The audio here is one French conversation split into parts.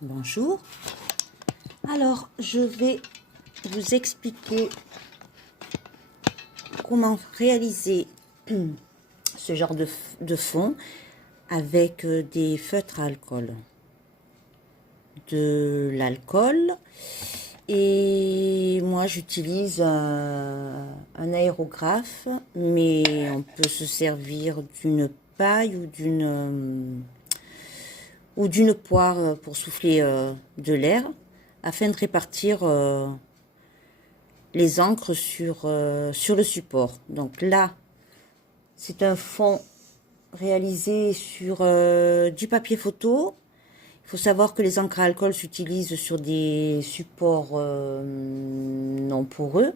Bonjour. Alors, je vais vous expliquer comment réaliser ce genre de fond avec des feutres à alcool. De l'alcool et moi j'utilise un aérographe, mais on peut se servir d'une paille ou d'une poire pour souffler de l'air afin de répartir les encres sur le support. Donc là, c'est un fond réalisé sur du papier photo. Il faut savoir que les encres à alcool s'utilisent sur des supports non poreux.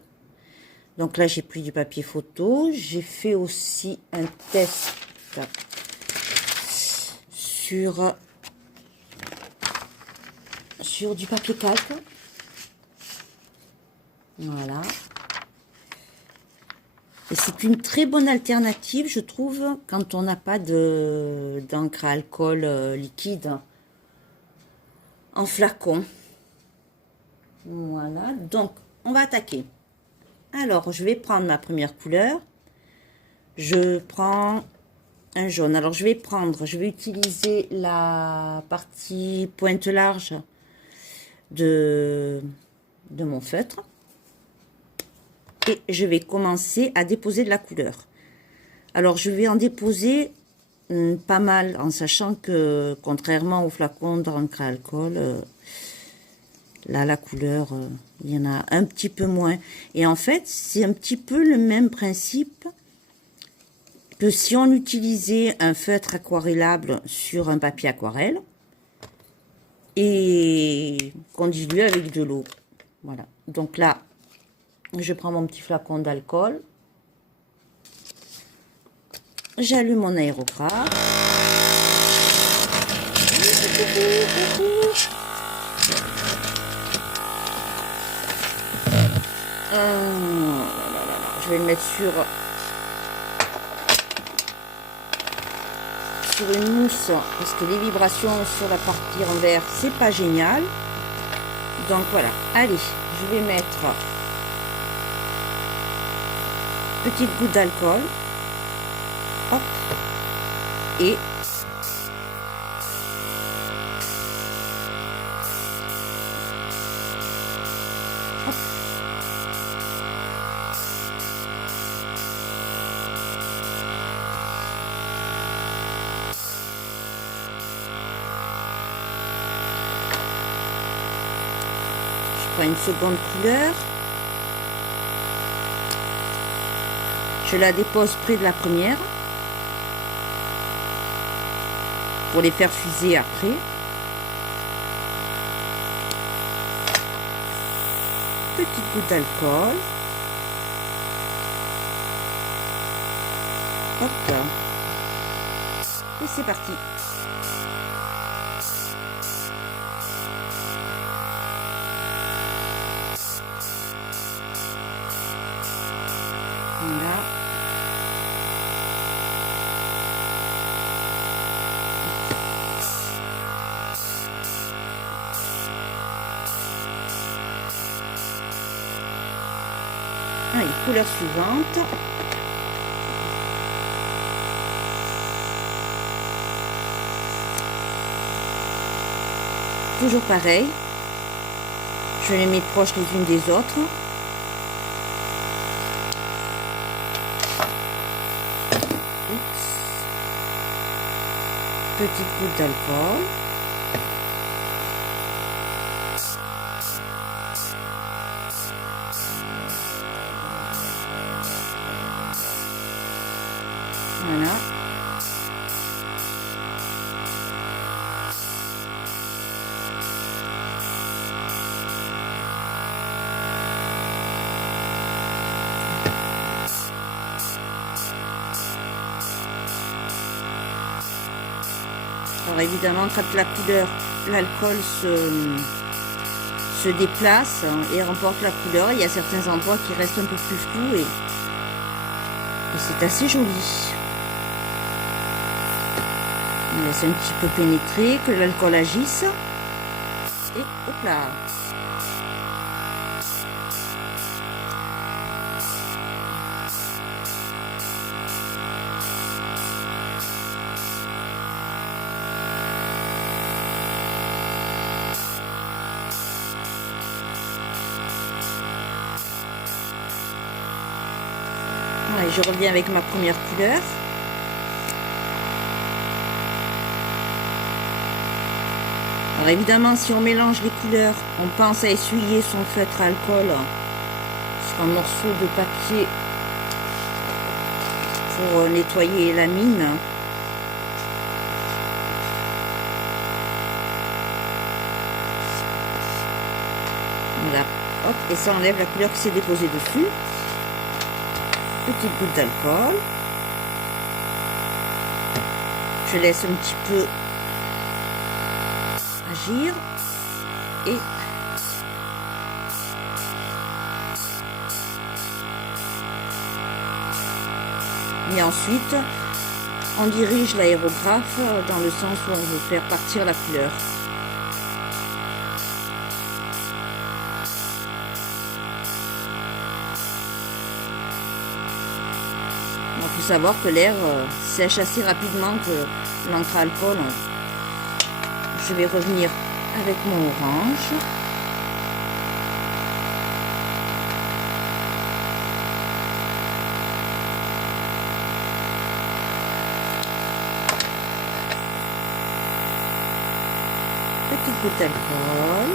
Donc là, j'ai pris du papier photo. J'ai fait aussi un test sur du papier calque. Voilà. Et c'est une très bonne alternative, je trouve, quand on n'a pas d'encre à alcool liquide en flacon. Voilà, donc on va attaquer. Alors, je vais prendre ma première couleur. Je prends un jaune. Alors, je vais utiliser la partie pointe large de mon feutre. Et je vais commencer à déposer de la couleur. Alors, je vais en déposer pas mal, en sachant que, contrairement au flacon d'encre à alcool, là, la couleur, il y en a un petit peu moins. Et en fait, c'est un petit peu le même principe que si on utilisait un feutre aquarellable sur un papier aquarelle et qu'on dilue avec de l'eau. Voilà. Donc là, je prends mon petit flacon d'alcool. J'allume mon aérographe. Je vais le mettre sur une mousse parce que les vibrations sur la partie envers, c'est pas génial. Donc voilà. Allez, je vais mettre petite goutte d'alcool. Hop. Et hop. Je prends une seconde couleur. Je la dépose près de la première pour les faire fuser après. Petite goutte d'alcool. Hop. Et c'est parti. Voilà. Allez, couleur suivante. Toujours pareil. Je les mets proches les unes des autres. Oups. Petite goutte d'alcool. Voilà. Alors évidemment, quand la couleur, l'alcool se déplace et remporte la couleur, il y a certains endroits qui restent un peu plus flous et c'est assez joli. On laisse un petit peu pénétrer, que l'alcool agisse. Et hop là. Voilà, je reviens avec ma première couleur. Alors évidemment, si on mélange les couleurs, on pense à essuyer son feutre à alcool sur un morceau de papier pour nettoyer la mine. Voilà, hop, et ça enlève la couleur qui s'est déposée dessus. Petite goutte d'alcool. Je laisse un petit peu agir et ensuite on dirige l'aérographe dans le sens où on veut faire partir la couleur. Il faut savoir que l'air sèche assez rapidement que l'encre à alcool. Je vais revenir avec mon orange. Petite goutte d'alcool.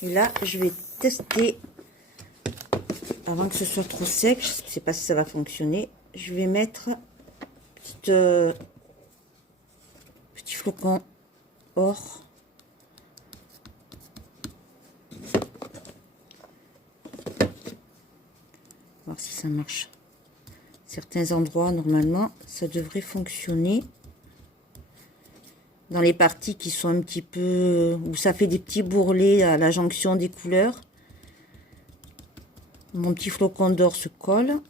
Et là, je vais tester, avant que ce soit trop sec, je ne sais pas si ça va fonctionner, je vais mettre petit flocon or. Voir si ça marche. Certains endroits, normalement, ça devrait fonctionner. Dans les parties qui sont un petit peu, où ça fait des petits bourrelets à la jonction des couleurs, mon petit flocon d'or se colle.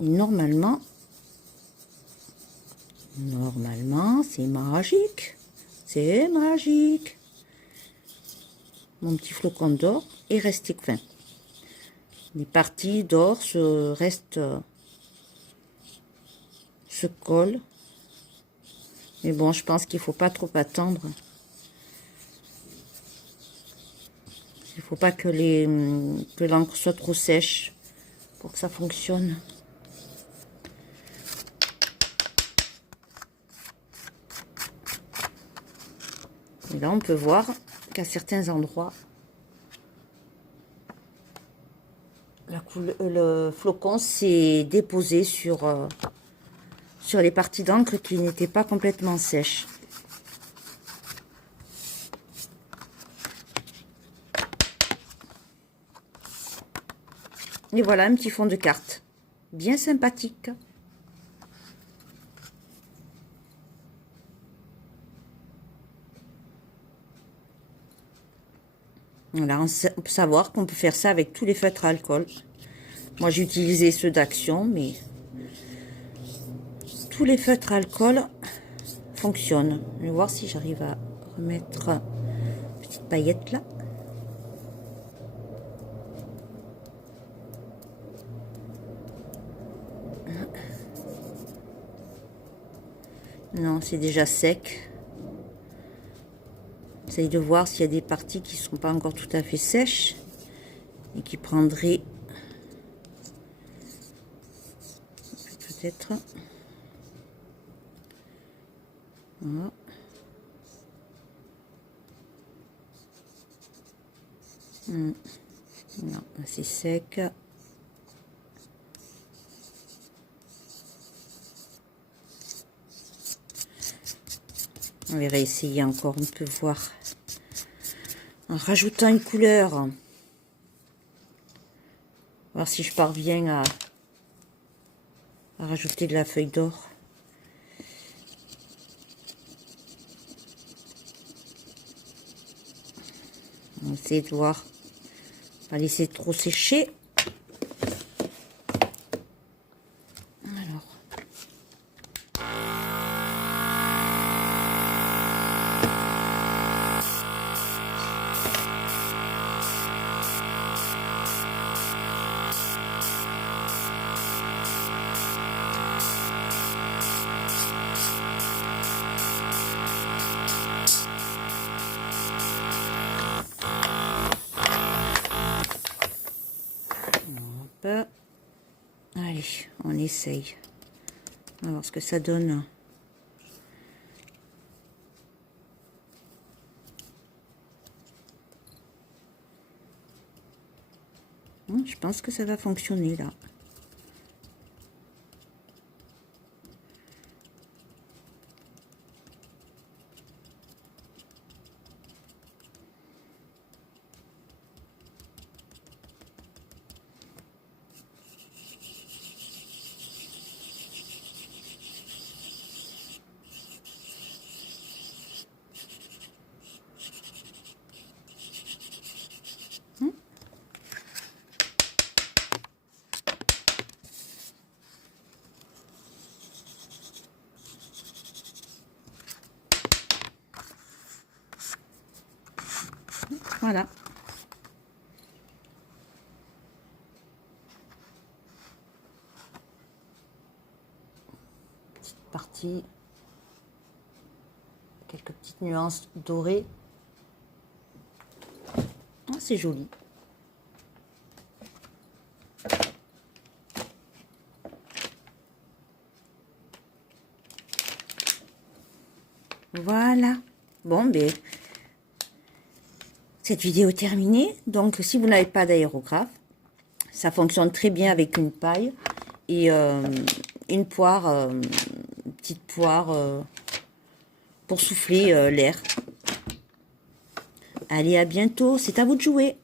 Et normalement, c'est magique. C'est magique. Mon petit flocon d'or est resté fin. Les parties d'or se collent. Mais bon, je pense qu'il ne faut pas trop attendre. Il ne faut pas que l'encre soit trop sèche pour que ça fonctionne. Et là, on peut voir qu'à certains endroits, le flocon s'est déposé sur les parties d'encre qui n'étaient pas complètement sèches. Et voilà un petit fond de carte, bien sympathique. Voilà, on peut savoir qu'on peut faire ça avec tous les feutres à alcool. Moi, j'ai utilisé ceux d'Action, mais tous les feutres à alcool fonctionnent. Je vais voir si j'arrive à remettre une petite paillette là. Non, c'est déjà sec. J'essaye de voir s'il y a des parties qui ne sont pas encore tout à fait sèches et qui prendraient peut-être. Voilà. Non, c'est sec. On va réessayer encore, on peut voir. En rajoutant une couleur. Voir si je parviens à On va rajouter de la feuille d'or. On va essayer de voir. On va laisser trop sécher. Alors. Allez, on essaye. On va voir ce que ça donne. Je pense que ça va fonctionner là. Voilà. Petite partie. Quelques petites nuances dorées. Ah, c'est joli. Voilà. Bon, ben, cette vidéo est terminée. Donc, si vous n'avez pas d'aérographe, ça fonctionne très bien avec une paille et une poire, une petite poire pour souffler l'air. Allez, à bientôt. C'est à vous de jouer.